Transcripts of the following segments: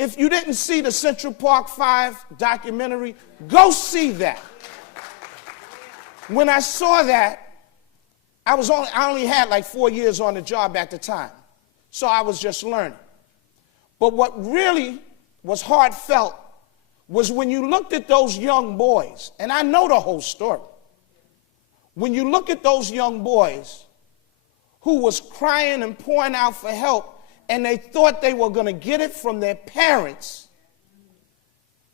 If you didn't see the Central Park 5 documentary, go see that. When I saw that, I only had like 4 years on the job at the time, so I was just learning. But what really was heartfelt was when you looked at those young boys, and I know the whole story. When you look at those young boys who was crying and pouring out for help, and they thought they were going to get it from their parents,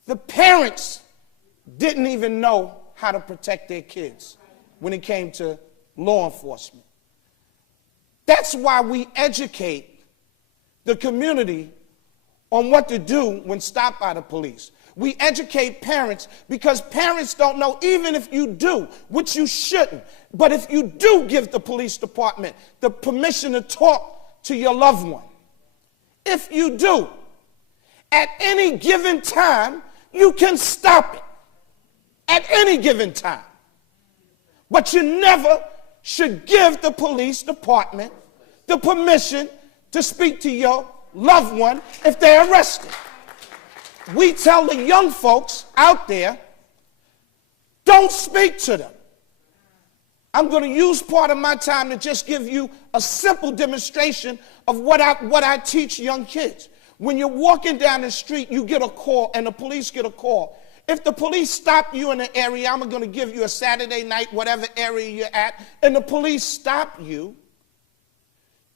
the parents didn't even know how to protect their kids when it came to law enforcement. That's why we educate the community on what to do when stopped by the police. We educate parents because parents don't know, even if you do, which you shouldn't, but if you do give the police department the permission to talk to your loved one, if you do, at any given time, you can stop it. At any given time. But you never should give the police department the permission to speak to your loved one if they're arrested. We tell the young folks out there, don't speak to them. I'm going to use part of my time to just give you a simple demonstration of what I teach young kids. When you're walking down the street, you get a call, and the police get a call. If the police stop you in an area, I'm going to give you a Saturday night, whatever area you're at, and the police stop you,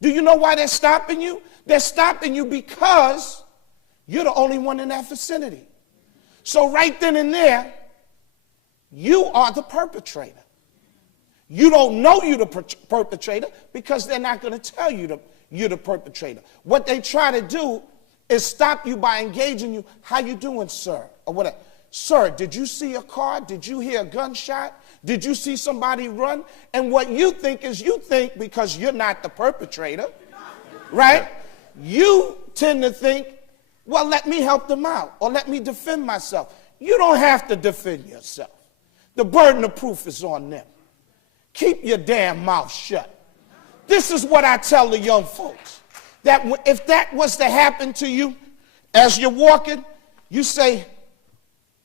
do you know why they're stopping you? They're stopping you because you're the only one in that vicinity. So right then and there, you are the perpetrator. You don't know you're the perpetrator because they're not going to tell you you're the perpetrator. What they try to do is stop you by engaging you. How you doing, sir? Or whatever. Sir, did you see a car? Did you hear a gunshot? Did you see somebody run? And what you think is because you're not the perpetrator, right? You tend to think, well, let me help them out or let me defend myself. You don't have to defend yourself. The burden of proof is on them. Keep your damn mouth shut. This is what I tell the young folks, that if that was to happen to you as you're walking, you say,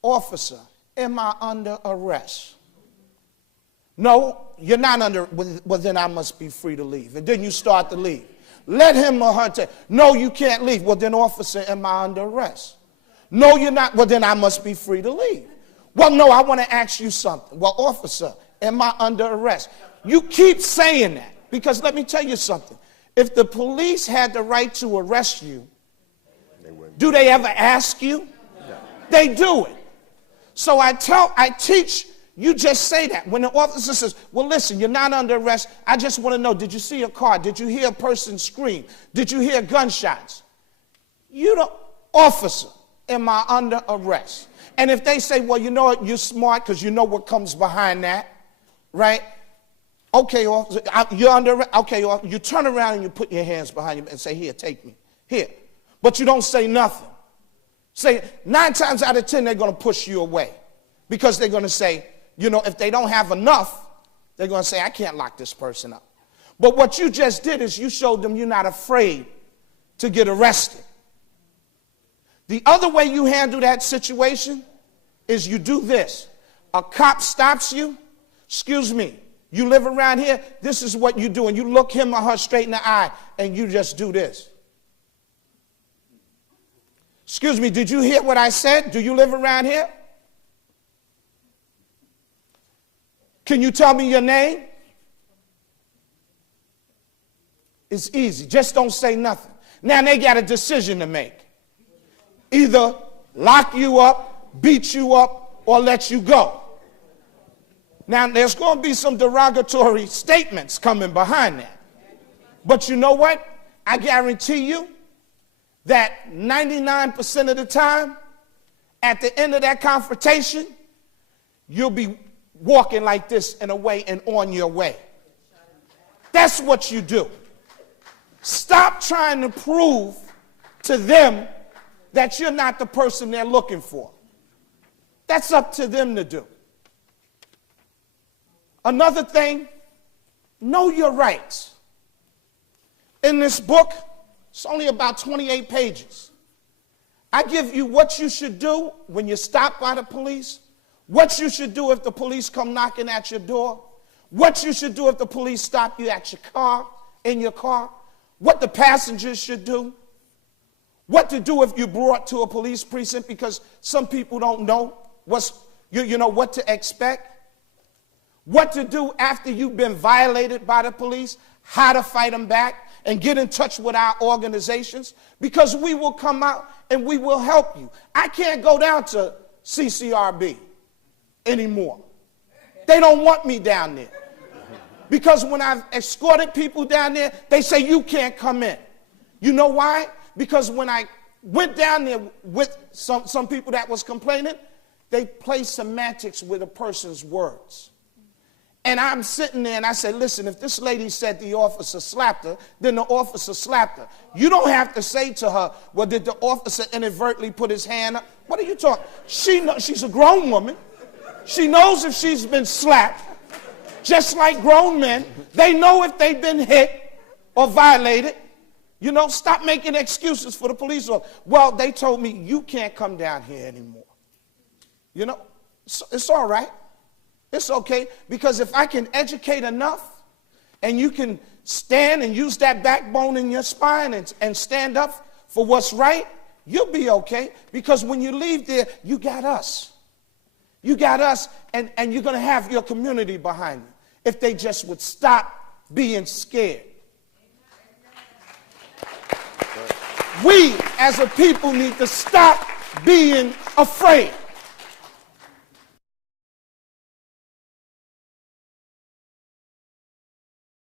officer, am I under arrest? No, you're not under, well then I must be free to leave. And then you start to leave. Let him or her tell, no, you can't leave. Well then, officer, am I under arrest? No, you're not. Well then I must be free to leave. Well, no, I want to ask you something. Well, officer, am I under arrest? You keep saying that because let me tell you something. If the police had the right to arrest you, do they ever ask you? No. They do it. So I teach, you just say that. When the officer says, well, listen, you're not under arrest. I just want to know, did you see a car? Did you hear a person scream? Did you hear gunshots? You the officer, am I under arrest? And if they say, well, you know what, you're smart because you know what comes behind that, right? Okay, officer, you're under arrest. Okay, officer, you turn around and you put your hands behind you and say, here, take me. Here. But you don't say nothing. Say 9 times out of 10, they're going to push you away because they're going to say, you know, if they don't have enough, they're going to say, I can't lock this person up. But what you just did is you showed them you're not afraid to get arrested. The other way you handle that situation is you do this. A cop stops you. Excuse me, you live around here? This is what you do. And you look him or her straight in the eye and you just do this. Excuse me, did you hear what I said? Do you live around here? Can you tell me your name? It's easy. Just don't say nothing. Now they got a decision to make. Either lock you up, beat you up, or let you go. Now there's going to be some derogatory statements coming behind that. But you know what? I guarantee you that 99% of the time, at the end of that confrontation, you'll be walking like this in a way and on your way. That's what you do. Stop trying to prove to them that you're not the person they're looking for. That's up to them to do. Another thing, know your rights. In this book, it's only about 28 pages. I give you what you should do when you're stopped by the police, what you should do if the police come knocking at your door, what you should do if the police stop you at your car, in your car, what the passengers should do, what to do if you're brought to a police precinct, because some people don't know what to expect, what to do after you've been violated by the police, how to fight them back, and get in touch with our organizations, because we will come out and we will help you. I can't go down to CCRB anymore. They don't want me down there. Because when I've escorted people down there, they say you can't come in. You know why? Because when I went down there with some people that was complaining, they play semantics with a person's words. And I'm sitting there and I said, listen, if this lady said the officer slapped her, then the officer slapped her. You don't have to say to her, well, did the officer inadvertently put his hand up? What are you talking? She's a grown woman. She knows if she's been slapped, just like grown men. They know if they've been hit or violated. You know, stop making excuses for the police officer. Well, they told me you can't come down here anymore. You know, it's all right. It's okay, because if I can educate enough and you can stand and use that backbone in your spine and stand up for what's right, you'll be okay, because when you leave there, you got us. You got us, and you're going to have your community behind you if they just would stop being scared. We, as a people, need to stop being afraid.